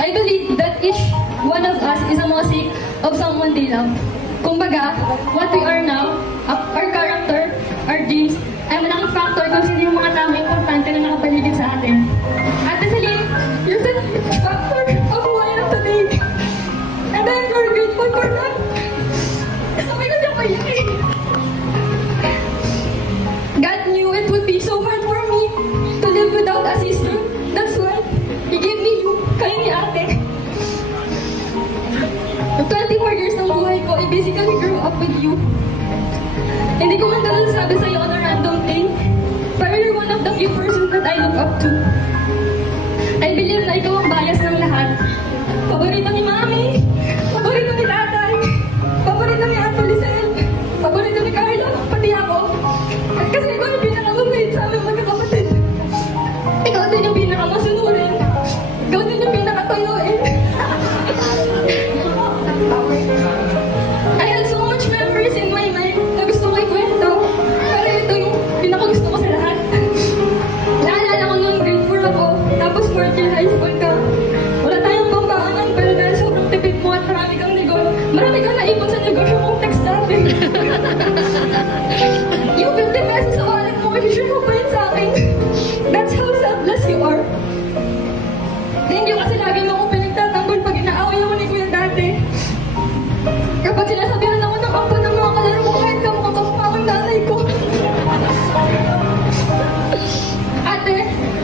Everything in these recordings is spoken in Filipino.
I believe that each one of us is a mosaic of someone they love. Kumbaga, what we are now, our character, our dreams, ay malaking factor kung sino yung mga taong importante na nakapaligid sa atin. Ate Celine, you're the factor of who I am today. And I'm very grateful for that. Sabi ko niya pa yun eh. God knew it would be so hard for me to live without a sister. That's why He gave me you, kayo ni ate. 24 years ng buhay ko, I basically grew up with you. Hindi ko man talaga sabi sa'yo on a random thing, but you're one of the few persons that I look up to. I believe na ikaw ang bias ng lahat. Paborito ni Mami, paborito ni Tatay, paborito ni Ate Lisel, paborito ni Carlo, pati ako. Kasi ikaw yung pinakamabait sa aming magkakapatid. Ikaw din yung pinakamasunurin. Ikaw din yung pinakatayuin. I had so much memories in my mind na gusto ko ikwento. Pero ito yung pinakagusto ko sa lahat. Naalala ko noon, grade 4 ako. Tapos 4th year high school ka. Wala tayong pambaanan pero dahil sobrang tipid mo at marami kang marami kang naipon sa negosyo mong text natin. Yung 50 pesos sa wallet mo, i-share mo pa yun sa akin. That's how selfless you are. Thank you kasi lagi mo akong pinagtatanggol pag inaaway ako ni Kuya dati. Kapag sinasabihan ako ng ampun ng mga kalaro ko, kahit kamukhang kapapakang nanay ko. Ate,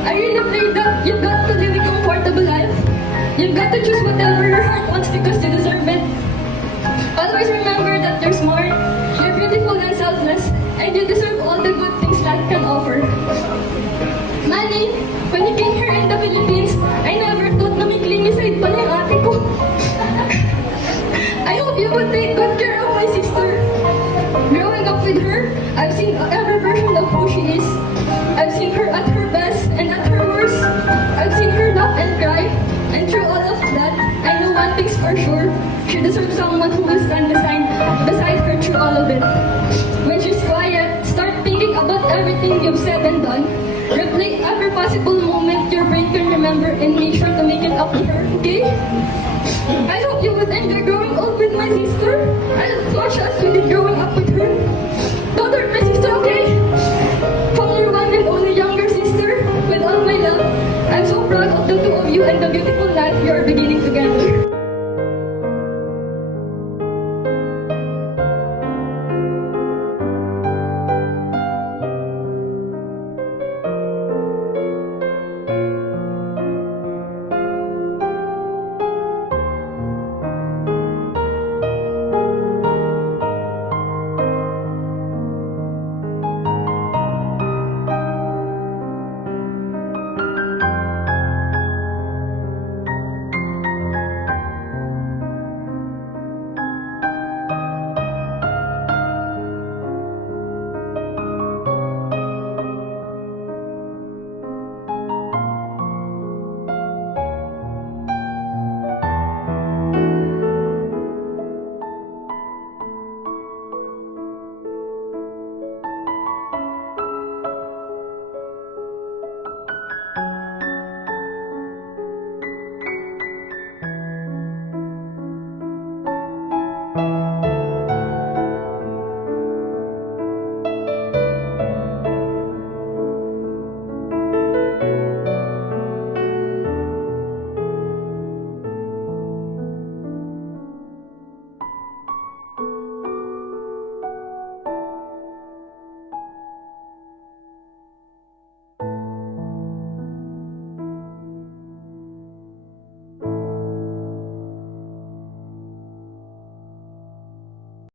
I really pray that you've got to live a comfortable life. You've got to choose whatever your heart wants because you deserve it. Always remember that you're smart, you're beautiful and selfless, and you deserve all the good things life can offer. Manny, when you came here in the Philippines, I never thought na may clingy side pala yung ate ko. I hope you will take good care of my sister. Growing up with her, I've seen every version of who she is. I've seen her at her best and at her worst. I've seen her laugh and cry. And through all of that, I know one thing's for sure. She deserves someone who will stand beside her through all of it. When she's quiet, start thinking about everything you've said and done. Replay every possible moment your brain can remember and make sure to make it up to her, okay? I hope you would enjoy growing old with my sister as much as you did growing up with her. Don't hurt my sister, okay? From your one and only younger sister, with all my love, I'm so proud of the two of you and the beautiful life you are beginning